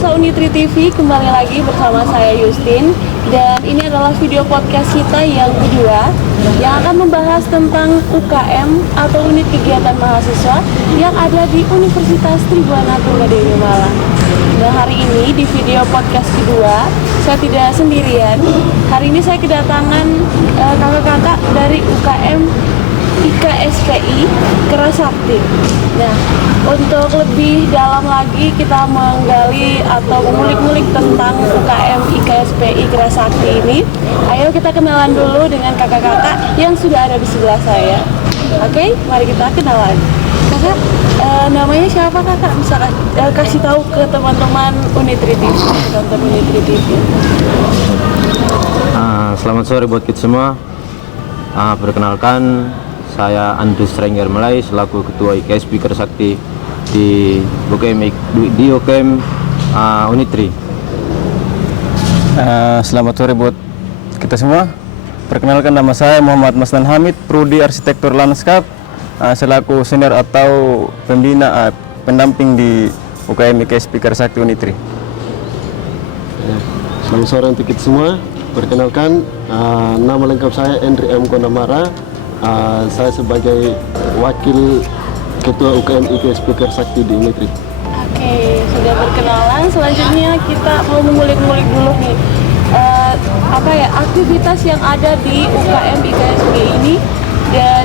pemirsa Unitri TV, kembali lagi bersama saya Yustin. Dan ini adalah video podcast kita yang kedua yang akan membahas tentang UKM atau unit kegiatan mahasiswa yang ada di Universitas Tribhuwana Tunggadewi Malang. Nah, hari ini di video podcast kedua saya tidak sendirian. Hari ini saya kedatangan kakak-kakak dari UKM IKSPI Kerasakti. Nah, untuk lebih dalam lagi kita menggali atau mengulik-ngulik tentang UKM IKSPI Kerasakti ini, ayo kita kenalan dulu dengan kakak-kakak yang sudah ada di sebelah saya. Oke, mari kita kenalan. Kakak, namanya siapa kakak? Bisa kasih tahu ke teman-teman Unitri TV, tonton Unitri TV. Selamat sore buat kita semua. Perkenalkan, saya Andres Rengger Melai selaku Ketua IKSPI Kerasakti di UKM Unitri. Selamat sore buat kita semua. Perkenalkan, nama saya Muhammad Masnan Hamid, Prodi Arsitektur Lanskap, selaku senior atau pembina pendamping di UKM IKSPI Kerasakti Unitri. Selamat sore untuk kita semua. Perkenalkan, nama lengkap saya Endri M. Konamara. Saya sebagai wakil ketua UKM IKSPI Kerasakti di Unitri. Oke, sudah berkenalan. Selanjutnya kita mau mengulik-ngulik dulu nih aktivitas yang ada di UKM IKSPI ini dan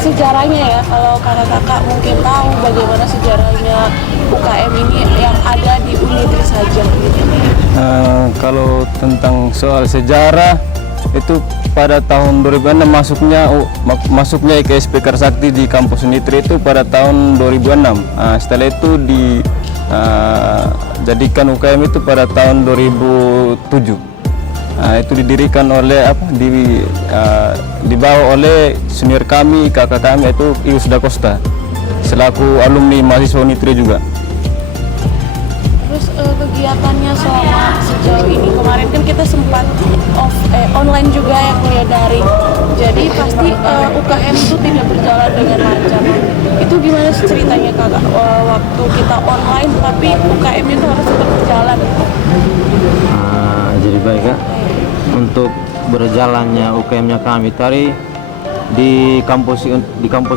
sejarahnya ya. Kalau kakak-kakak mungkin tahu bagaimana sejarahnya UKM ini yang ada di Unitri saja gitu. Kalau tentang soal sejarah, itu pada tahun 2006 masuknya IKSPI Kerasakti di kampus Unitri itu pada tahun 2006. Setelah itu dijadikan UKM itu pada tahun 2007. Itu didirikan oleh dibawa oleh senior kami, kakak kami, yaitu Ius Da Costa selaku alumni mahasiswa Unitri juga. Terus kegiatannya selama sejauh ini, kemarin kan kita sempat online juga yang kuliah daring, jadi pasti UKM itu tidak berjalan dengan lancar. Itu gimana sih ceritanya kakak, waktu kita online tapi UKM itu harus tetap berjalan? Jadi baik ya, untuk berjalannya UKM-nya kami tadi di kampus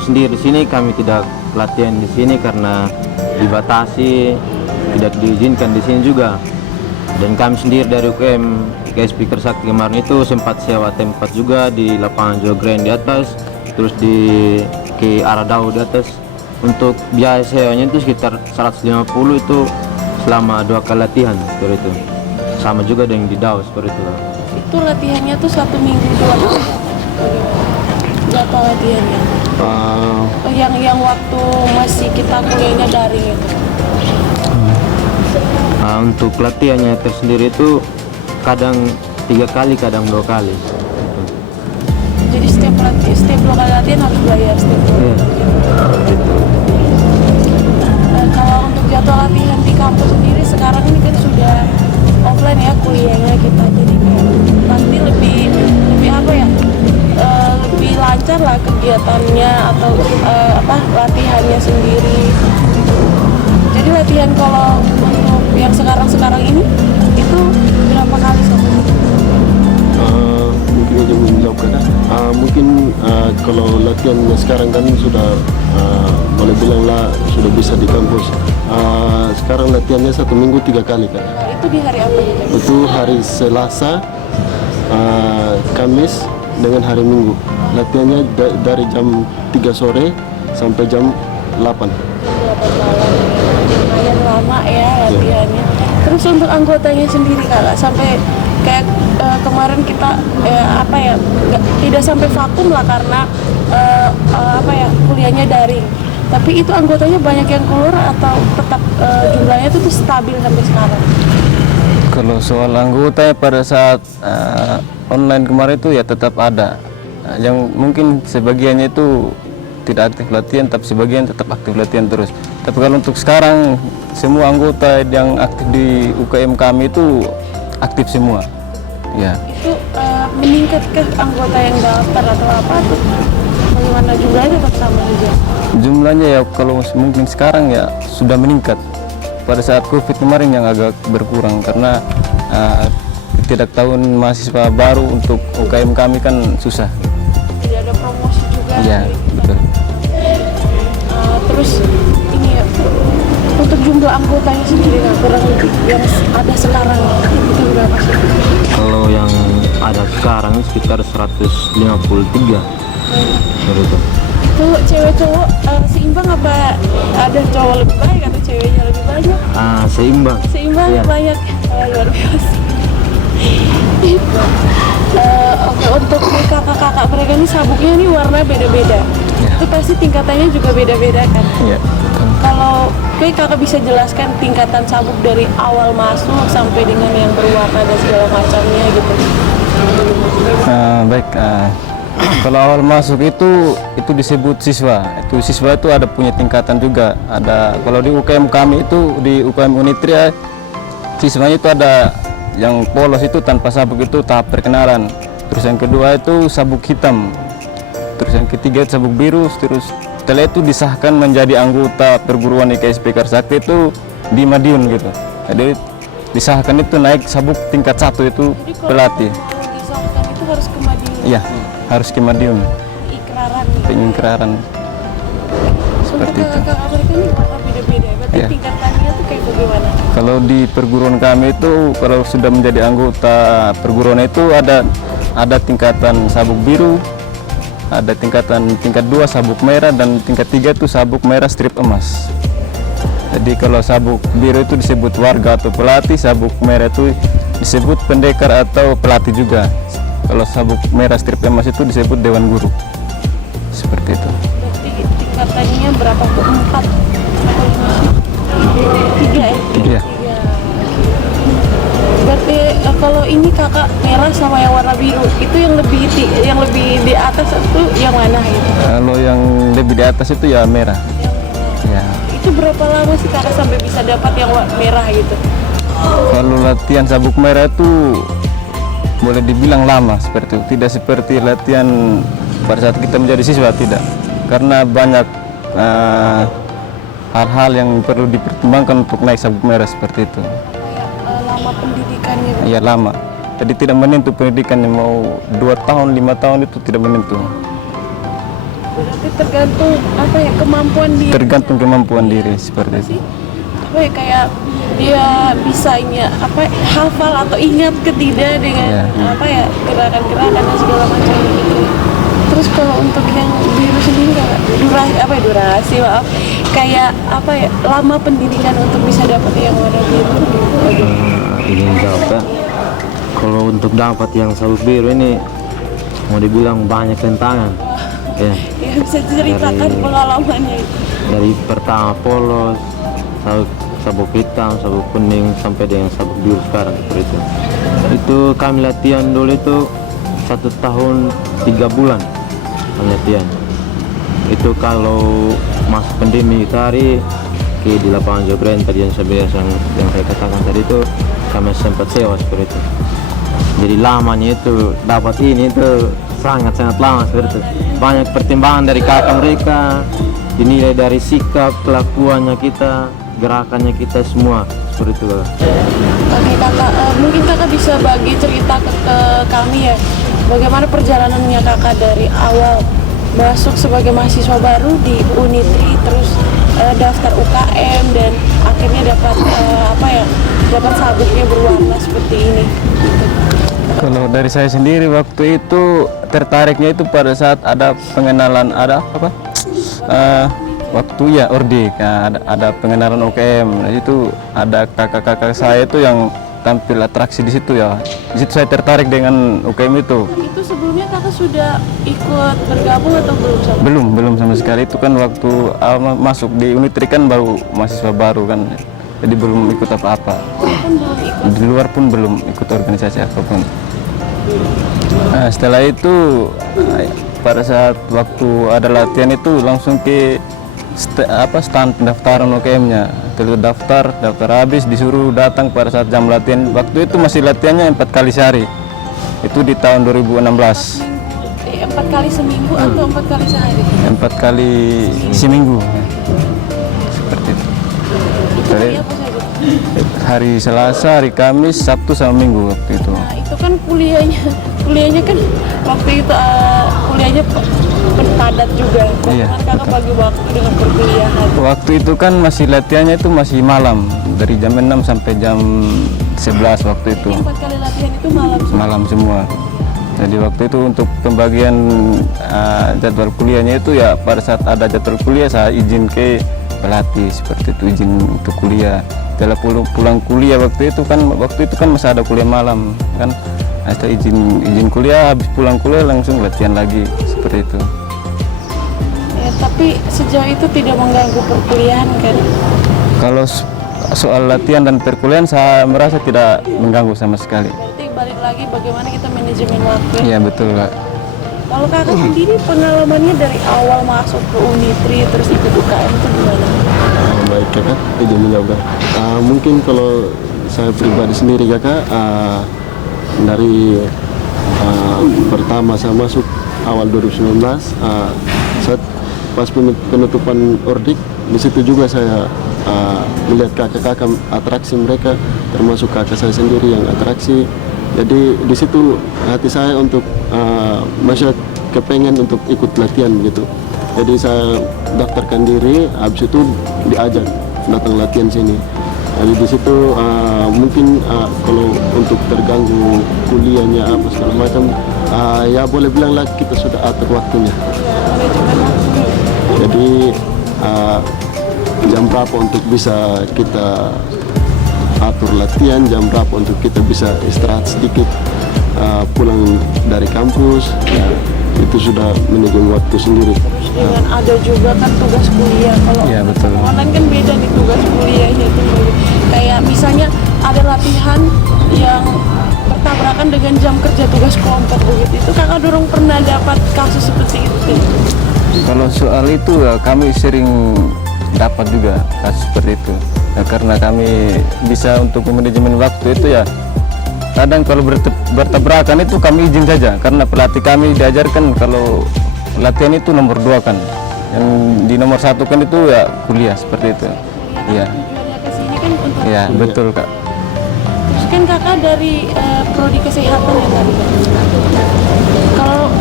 sendiri di sini kami tidak latihan di sini karena dibatasi, tidak diizinkan di sini juga. Dan kami sendiri dari UKM IKSPI Kerasakti kemarin itu sempat sewa tempat juga di lapangan Jogren di atas, terus ke arah Dau di atas. Untuk biaya sewanya itu sekitar 150 itu selama 2 kali latihan seperti itu. Sama juga dengan di Dau seperti itu. Itu latihannya tuh 1 minggu 2 kali. Jadwal latihannya. Yang waktu masih kita kuliahnya daring itu. Untuk latihannya tersendiri itu kadang 3 kali, kadang 2 kali. Jadi setiap 2 kali latihan harus bayar setiap 2 kali. Kalau untuk jadwal latihan di kampus sendiri sekarang ini kan sudah offline ya kuliahnya kita, jadi pasti lebih lebih lancar lah kegiatannya atau latihannya sendiri. Jadi latihan kalau untuk yang sekarang ini itu berapa kali sehari? Mungkin aja menjawab kakak. Kalau latihannya sekarang kan sudah boleh bilang lah sudah bisa di kampus. Sekarang latihannya 1 minggu 3 kali kak. Itu di hari apa gitu? Itu hari Selasa, Kamis dengan hari Minggu. Latihannya dari jam 3 sore sampai jam 8. 8 malam. Lumayan lama ya latihannya. Terus untuk anggotanya sendiri kakak, sampai kayak kemarin kita tidak sampai vakum lah karena kuliahnya daring. Tapi itu anggotanya banyak yang keluar atau tetap jumlahnya itu tuh stabil sampai sekarang? Kalau soal anggota pada saat online kemarin itu ya tetap ada. Yang mungkin sebagiannya itu tidak aktif latihan, tapi sebagian tetap aktif latihan terus. Tapi kalau untuk sekarang semua anggota yang aktif di UKM kami itu aktif semua. Ya. Itu meningkat ke anggota yang daftar atau apa tuh? Bagaimana jumlahnya tetap sama saja? Jumlahnya ya kalau mungkin sekarang ya sudah meningkat. pada saat COVID kemarin yang agak berkurang karena ketidaktahuan mahasiswa baru untuk UKM kami kan susah. Tidak ada promosi juga. Iya, betul. Terus ini ya, untuk jumlah anggotanya sendiri nggak kurang lebih yang ada sekarang itu berapa sih? Kalau yang ada sekarang sekitar 153 begitu. Itu cewek cowok seimbang apa ada cowok lebih baik atau ceweknya lebih banyak? Seimbang. Seimbang Iya. banyak. Luar biasa. Oke, untuk kakak-kakak mereka ini sabuknya ini warna beda-beda. Itu pasti tingkatannya juga beda-beda kan? Iya. Kalau kakak bisa jelaskan tingkatan sabuk dari awal masuk sampai dengan yang berwarna dan segala macamnya gitu. Baik. Kalau awal masuk itu disebut siswa. Itu siswa itu ada punya tingkatan juga. Ada kalau di UKM kami itu di UKM Unitria siswanya itu ada yang polos itu tanpa sabuk itu tahap perkenalan. Terus yang kedua itu sabuk hitam. Terus yang ketiga sabuk biru. Terus setelah itu disahkan menjadi anggota perguruan IKSP Karsakti itu di Madiun gitu. Jadi disahkan itu naik sabuk tingkat 1 itu Jadi kalau pelatih. disahkan itu harus ke Madiun. Iya, harus ke Madiun. Ikraran. Pengikraran Untuk seperti itu. kakak-kakak mereka ini warna beda-beda. Berarti Iya. tingkatannya tuh kayak bagaimana? Kalau di perguruan kami itu kalau sudah menjadi anggota perguruan itu ada tingkatan sabuk biru, ada tingkat 2 sabuk merah, dan tingkat 3 itu sabuk merah strip emas. Jadi kalau sabuk biru itu disebut warga atau pelatih, sabuk merah itu disebut pendekar atau pelatih juga. Kalau sabuk merah strip emas itu disebut dewan guru. Seperti itu. Berarti tingkatannya berapa? 4 atau 5? 3 ya? Iya. 3. Berarti kalau ini kakak merah sama yang warna biru itu yang lebih di atas itu yang mana gitu? Kalau yang lebih di atas itu ya merah. Ya. Itu berapa lama sih kakak sampai bisa dapat yang merah gitu? Kalau latihan sabuk merah itu boleh dibilang lama seperti itu. Tidak seperti latihan pada saat kita menjadi siswa, tidak. Karena banyak hal-hal yang perlu dipertimbangkan untuk naik sabuk merah seperti itu. Kayak lama pendidikannya gitu. Iya, lama. Jadi tidak menentu pendidikannya mau 2 tahun, 5 tahun itu tidak menentu. Berarti tergantung apa ya kemampuan dia. Tergantung kemampuan diri seperti itu. Sih apa ya kayak dia bisanya apa hafal atau ingat ketidak dengan apa ya gerakan-gerakan dan segala macam gitu. Terus kalau untuk yang biru sendiri kakak durasi maaf kayak apa ya lama pendidikan untuk bisa dapat yang warna biru. Ini jawab Kak. Kalau untuk dapat yang sabuk biru ini mau dibilang banyak tantangan. Ya, Ya bisa diceritakan pengalamannya itu. dari pertama polos, sabuk hitam, sabuk kuning sampai dengan sabuk biru sekarang seperti itu. Itu kami latihan dulu itu 1 tahun 3 bulan kami latihan. Itu kalau masuk pandemi tadi di lapangan Jogren tadi yang saya katakan tadi itu kami sempat sewa seperti itu. Jadi lamanya itu dapat ini itu sangat-sangat lama seperti itu. Banyak pertimbangan dari kakak mereka, dinilai dari sikap, kelakuannya kita, gerakannya kita semua seperti itu. Oke kakak, mungkin kakak bisa bagi cerita ke kami ya bagaimana perjalanannya kakak dari awal masuk sebagai mahasiswa baru di Unitri, terus daftar UKM dan akhirnya dapat sabuknya berwarna seperti ini. Kalau dari saya sendiri waktu itu tertariknya itu pada saat ada pengenalan waktu ya ordik, ada pengenalan UKM. Nah, itu ada kakak-kakak saya itu yang tampil atraksi di situ ya. Di situ saya tertarik dengan UKM itu. Itu sebelumnya kakak sudah ikut bergabung atau belum sama? Belum sama sekali. Itu kan waktu masuk di Unitri kan baru mahasiswa baru kan. Jadi belum ikut apa-apa. Di luar pun belum ikut organisasi apapun. Nah, setelah itu pada saat waktu ada latihan itu langsung ke stand pendaftaran UKM-nya. Terus daftar habis disuruh datang pada saat jam latihan. Waktu itu masih latihannya 4 kali sehari. Itu di tahun 2016. 4 kali seminggu atau 4 kali sehari? 4 kali seminggu. Seperti itu. Itu hari apa saja? hari Selasa, hari Kamis, Sabtu sama Minggu waktu itu. Nah, itu kan kuliahnya kan waktu itu kuliahnya padat juga. Iya, Bagaimana kakak bagi waktu dengan perkuliahan? Waktu itu kan masih latihannya itu masih malam, dari jam 6 sampai jam 11 waktu itu. 4 kali latihan itu malam semua. Malam semua. Jadi waktu itu untuk pembagian jadwal kuliahnya itu ya pada saat ada jadwal kuliah saya izin ke pelatih seperti itu, izin untuk kuliah. Setelah pulang kuliah waktu itu kan masih ada kuliah malam kan. Setelah izin kuliah, habis pulang kuliah langsung latihan lagi seperti itu. Ya, tapi sejauh itu tidak mengganggu perkuliahan kan? Kalau soal latihan dan perkuliahan saya merasa tidak mengganggu sama sekali. Berarti balik lagi bagaimana kita manajemen waktu. Iya betul Kak. Kalau kakak sendiri pengalamannya dari awal masuk ke Unitri terus ikut UKM itu gimana? Baik kakak, izin menjawab. Mungkin kalau saya pribadi sendiri kakak, dari pertama saya masuk awal 2019, saat pas penutupan ordik, di situ juga saya melihat kakak-kakak atraksi mereka, termasuk kakak saya sendiri yang atraksi. Jadi di situ hati saya untuk masih kepengen untuk ikut latihan gitu. Jadi saya daftarkan diri, habis itu diajak datang latihan sini. Jadi di situ mungkin kalau untuk terganggu kuliahnya apa segala macam, ya boleh bilang lah kita sudah atur waktunya. Jadi jam berapa untuk bisa kita atur latihan, jam berapa untuk kita bisa istirahat sedikit, pulang dari kampus, ya, itu sudah manajemen waktu sendiri. Dengan ada juga kan tugas kuliah. Kalau Iya, betul. online kan beda nih tugas kuliahnya itu. Kayak misalnya ada latihan yang bertabrakan dengan jam kerja tugas kelompok begitu. Itu kakak dorong pernah dapat kasus seperti itu? Kalau soal itu ya kami sering dapat juga kasus seperti itu. Ya, karena kami bisa untuk manajemen waktu itu ya kadang kalau bertabrakan itu kami izin saja karena pelatih kami diajarkan kalau latihan itu nomor 2 kan, yang di nomor 1 kan itu ya kuliah seperti itu. Iya. Tujuannya ke sini kan untuk Iya betul Kak. terus kan kakak dari prodi kesehatan ya tadi.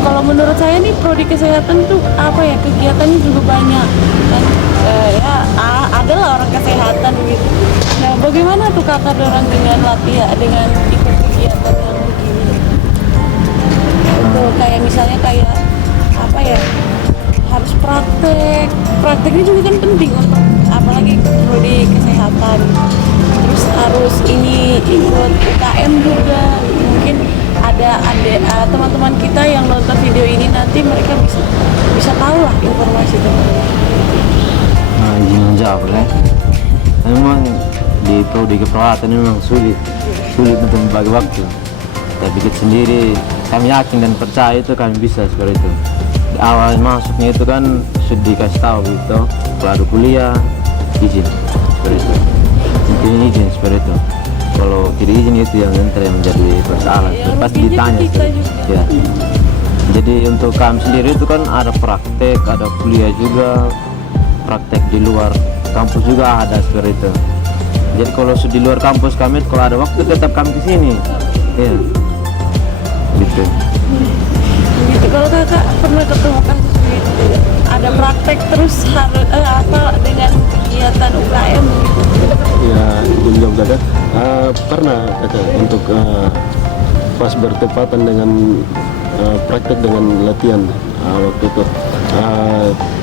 Kalau menurut saya nih prodi kesehatan tuh apa ya, kegiatannya juga banyak kan, ya adalah orang kesehatan gitu. Nah bagaimana tuh kakak dorong dengan latihan, dengan ikut kegiatan yang begini? Itu kayak misalnya kayak apa ya, harus prakteknya juga kan penting untuk apalagi prodi kesehatan. Terus harus ini ikut UKM juga. Mungkin ada teman-teman kita yang nonton video ini nanti mereka bisa tahu lah informasi tentang. Nah, izin menjawab ya. Memang di prodi keperawatan memang sulit untuk membagi waktu. Tapi kita sendiri kami yakin dan percaya itu kami bisa seperti itu. Di awal masuknya itu kan sudah dikasih tahu gitu, kalau ada kuliah izin seperti itu. Intinya izin seperti itu. Kalau tidak izin itu yang nanti yang menjadi persoalan. Ya, Pasti ruginya ditanya. kita Seperti. juga. Ya. Jadi untuk kami sendiri itu kan ada praktek, ada kuliah juga, praktek di luar kampus juga ada seperti itu. Jadi kalau di luar kampus kami, kalau ada waktu tetap kami ke sini. Ya. Gitu. Gitu. Kalau kakak pernah ketemu kasus gitu, ada praktek terus harus apa dengan kegiatan UKM gitu. Ya, izin jawab kakak. Pernah kakak untuk pas bertepatan dengan praktek dengan latihan waktu itu.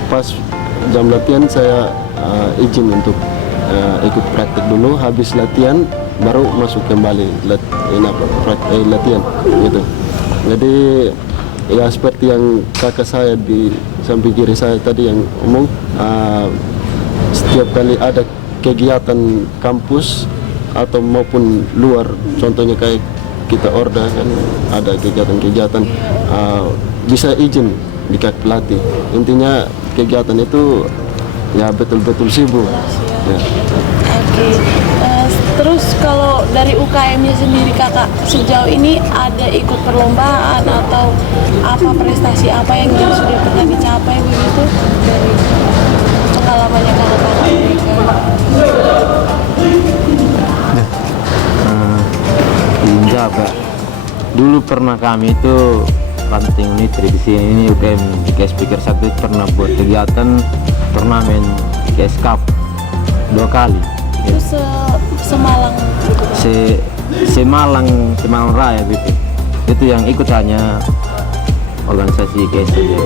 Pas jam latihan saya izin untuk ikut praktek dulu, habis latihan baru masuk kembali latihan gitu. Jadi ya seperti yang kakak saya di samping kiri saya tadi yang ngomong, setiap kali ada kegiatan kampus atau maupun luar, contohnya kayak kita orda kan ada kegiatan-kegiatan, bisa izin di kaki pelatih. Intinya kegiatan itu ya betul-betul sibuk ya. Oke. Terus kalau dari UKM-nya sendiri kakak sejauh ini ada ikut perlombaan atau apa prestasi apa yang sudah pernah dicapai begitu dari pengalamannya kakak mereka? dulu pernah kami itu ranting Unitri di sini, ini UKM IKS Speaker 1 itu pernah buat kegiatan turnamen IKS Cup 2 kali. Itu Semalang gitu. Semalang Raya gitu. Itu yang ikut hanya organisasi IKS saja.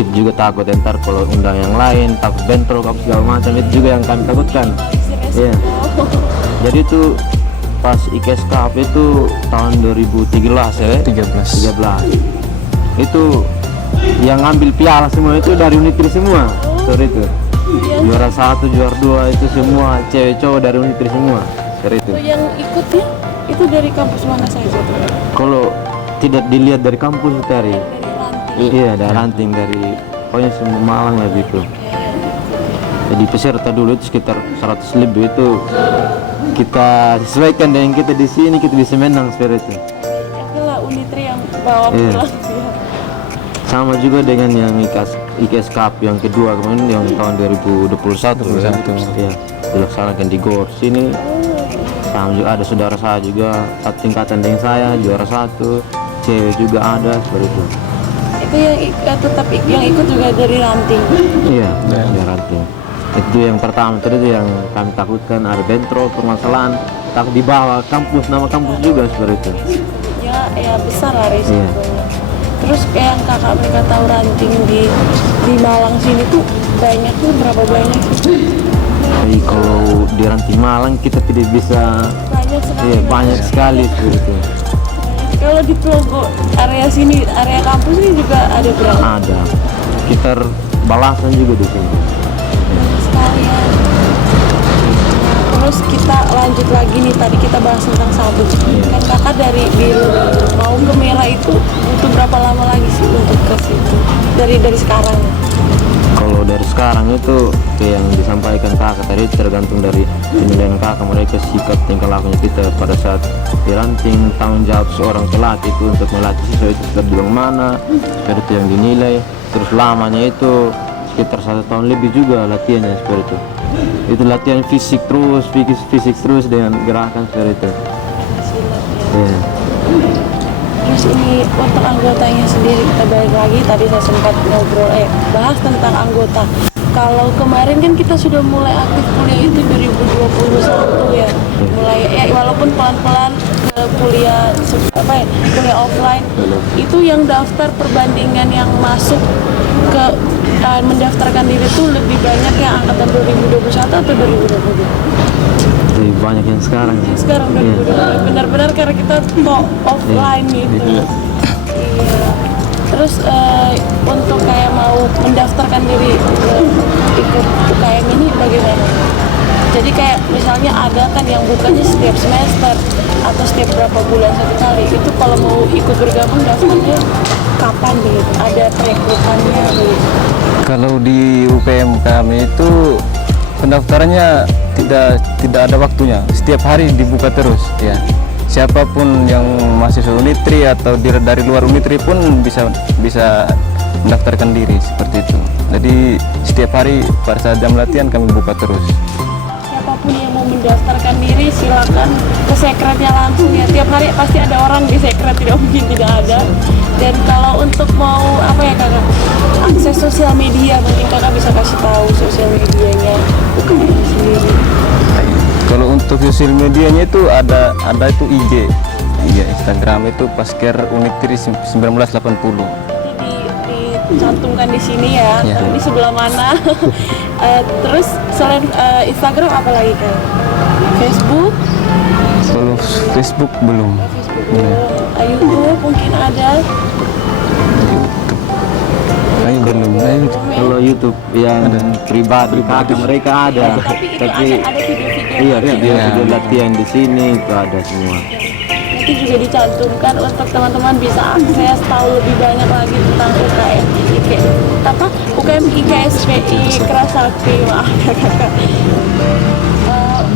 Kita juga takut ntar kalau undang yang lain, takut bentrok apa segala macam, itu juga yang kami takutkan. Iya. Jadi itu pas IKS Cup itu tahun 2013 ya, 13. Itu yang ngambil piala semua itu dari Unitri semua. Sorry itu. Juara 1, juara 2 itu semua cewek cowok dari Unitri semua. Sorry itu. Yang ikutnya itu dari kampus mana saja tuh? Kalau tidak dilihat dari kampus itu dari Ranting. iya, dari ranting dari pokoknya semua Malang lah gitu. Jadi peserta dulu itu sekitar 100 lebih, itu kita sesuaikan dengan kita di sini, kita bisa menang seperti itu. Itulah Unitri yang bawa Iya. pulang. Sama juga dengan yang IKS Cup yang kedua kemarin yang tahun 2021 ya. Iya, dilaksanakan di GOR sini. Sama juga ada saudara saya juga satu tingkatan dengan saya, juara 1, cewek juga ada seperti itu. Itu tetap yang ikut juga dari Ranting. Iya, dari ranting. Itu yang pertama itu yang kami takutkan, ada bentrok, permasalahan, takut dibawa kampus, nama kampus juga seperti itu. Ya besar lah resikonya. Terus kayak yang kakak mereka tahu Ranting di Malang sini tuh banyak tuh, berapa banyak sih? Jadi kalau di ranting Malang kita tidak bisa, Banyak sekali. iya banyak sekali seperti itu. Kalau di Plogo area sini, area kampus ini juga ada berapa? Ada sekitar balasan juga di sini. Banyak sekali ya. Terus kita lanjut lagi nih, tadi kita bahas tentang sabun. Kan kakak dari biru mau ke merah itu butuh berapa lama lagi sih untuk ke situ? Dari sekarang. Kalau dari sekarang itu kayak yang disampaikan kakak tadi tergantung dari penilaian kakak, mereka sikap tingkah lakunya kita pada saat di ranting. Tanggung jawab seorang pelatih itu untuk melatih siswa itu seperti bagaimana, seperti itu yang dinilai. Terus lamanya itu sekitar 1 tahun lebih juga latihannya seperti itu. Itu latihan fisik terus dengan gerakan seperti itu. Iya. Terus ini untuk anggotanya sendiri, kita balik lagi, tadi saya sempat ngobrol bahas tentang anggota. Kalau kemarin kan kita sudah mulai aktif kuliah itu 2021 ya. Mulai ya walaupun pelan-pelan kuliah kuliah offline. Itu yang daftar perbandingan yang masuk ke mendaftarkan diri itu lebih banyak yang angkatan 2021 atau 2022? Lebih banyak yang sekarang. Sekarang benar-benar karena kita offline gitu. Iya. Terus untuk kayak mau mendaftarkan diri ikut UKM ini bagaimana? Jadi kayak misalnya ada kan yang bukanya setiap semester atau setiap berapa bulan satu kali. Itu kalau mau ikut bergabung daftarnya kapan gitu? Ada perekrutannya gitu? Kalau di UPM kami itu pendaftarannya tidak ada waktunya, setiap hari dibuka terus ya. Siapapun yang mahasiswa Unitri atau dari luar Unitri pun bisa mendaftarkan diri seperti itu. Jadi setiap hari pada saat jam latihan kami buka terus. Siapapun yang mau mendaftarkan diri silakan ke sekretnya langsung ya. Tiap hari pasti ada orang di sekret, tidak mungkin tidak ada. Dan kalau untuk mau kakak akses sosial media, mungkin kakak bisa kasih tahu sosial medianya UKM sendiri. Kalau untuk sosial medianya itu ada itu IG, Instagram itu Pasker Unitri 1980. Dicantumkan di sini ya, di sebelah mana. Terus selain Instagram apa lagi kan? Facebook? Kalau Facebook belum. YouTube mungkin ada. Belum. Kalau YouTube yang pribadi kakak mereka ada, tapi ada video-video. iya video latihan di sini itu ada semua. Itu juga dicantumkan untuk teman-teman bisa akses tahu lebih banyak lagi tentang UKM IKSPI Kerasakti. Maaf ya kakak.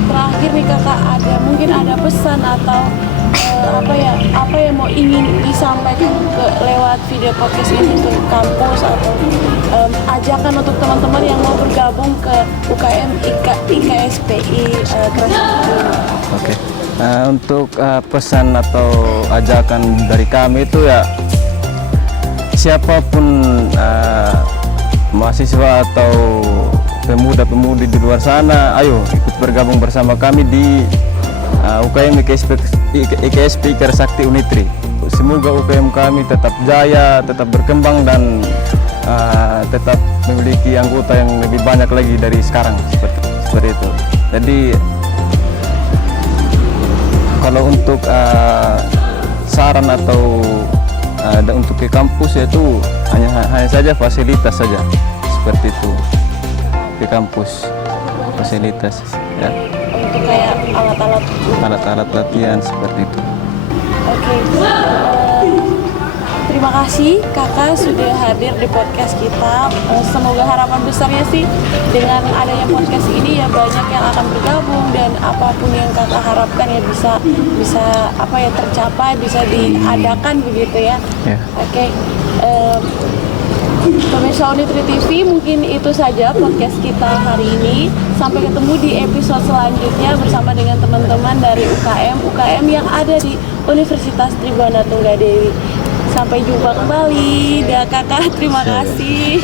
Terakhir nih kakak, mungkin ada pesan atau apa yang mau ingin disampaikan lewat video podcast ini ke kampus atau ajakan untuk teman-teman yang mau bergabung ke UKM IKSPI Kerasakti. Oke. Untuk pesan atau ajakan dari kami itu ya, siapapun mahasiswa atau pemuda-pemudi di luar sana, ayo ikut bergabung bersama kami di UKM IKS Speaker Sakti Unitri. Semoga UKM kami tetap jaya, tetap berkembang dan tetap memiliki anggota yang lebih banyak lagi dari sekarang, seperti itu. Jadi kalau untuk saran atau untuk ke kampus yaitu hanya saja fasilitas saja, seperti itu. Ke kampus fasilitas ya, Untuk kayak alat-alat latihan seperti itu. Oke, terima kasih kakak sudah hadir di podcast kita. Semoga harapan besarnya sih dengan adanya podcast ini ya banyak yang akan bergabung dan apapun yang kakak harapkan ya bisa apa ya tercapai, bisa diadakan begitu ya. Ya. Oke. Pemirsa Unitri TV, mungkin itu saja podcast kita hari ini. Sampai ketemu di episode selanjutnya bersama dengan teman-teman dari UKM yang ada di Universitas Tribhuwana Tunggadewi. Sampai jumpa kembali. Dah kakak, terima kasih.